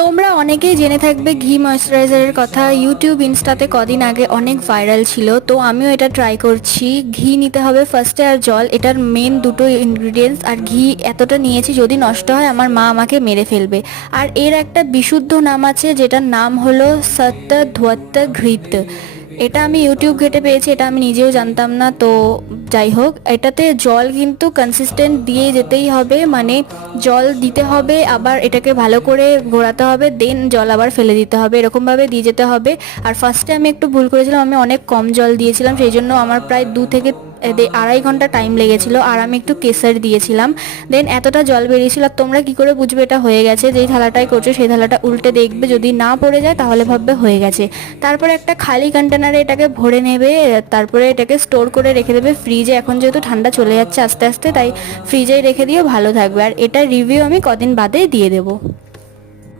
তোমরা অনেকেই জেনে থাকবে ঘি ময়েশ্চারাইজারের কথা। ইউটিউব ইনস্টাতে কদিন আগে অনেক ভাইরাল ছিল, তো আমিও এটা ট্রাই করছি। ঘি নিতে হবে ফার্স্টে আর জল, এটার মেন দুটো ইনগ্রিডিয়েন্টস। আর ঘি এতটা নিয়েছি, যদি নষ্ট হয় আমার মা আমাকে মেরে ফেলবে। আর এর একটা বিশুদ্ধ নাম আছে, যেটার নাম হলো সত্য ধ্বত্ত ঘৃত। এটা আমি ইউটিউব ঘেটে পেয়েছি, এটা আমি নিজেও জানতাম না। তো যাই হোক, এটাতে জল কিন্তু কনসিস্টেন্ট দিয়ে যেতেই হবে, মানে জল দিতে হবে, আবার এটাকে ভালো করে ঘোরাতে হবে, দেন জল আবার ফেলে দিতে হবে, এরকমভাবে দিয়ে যেতে হবে। আর ফার্স্টে আমি একটু ভুল করেছিলাম, আমি অনেক কম জল দিয়েছিলাম, সেই জন্য আমার প্রায় 2 থেকে আড়াই ঘন্টা টাইম লেগেছিল। আর আমি একটু কেসার দিয়েছিলাম, দেন এতটা জল বেরিয়েছিল। আর তোমরা কি করে বুঝবে এটা হয়ে গেছে? যেই থালাটাই করছো সেই থালাটা উল্টে দেখবে, যদি না পড়ে যায় তাহলে ভাববে হয়ে গেছে। তারপরে একটা খালি কন্টেনারে এটাকে ভরে নেবে, তারপরে এটাকে স্টোর করে রেখে দেবে ফ্রিজে। এখন যেহেতু ঠান্ডা চলে যাচ্ছে আস্তে আস্তে, তাই ফ্রিজেই রেখে দিও, ভালো থাকবে। আর এটার রিভিউ আমি কদিন বাদে দিয়ে দেবো।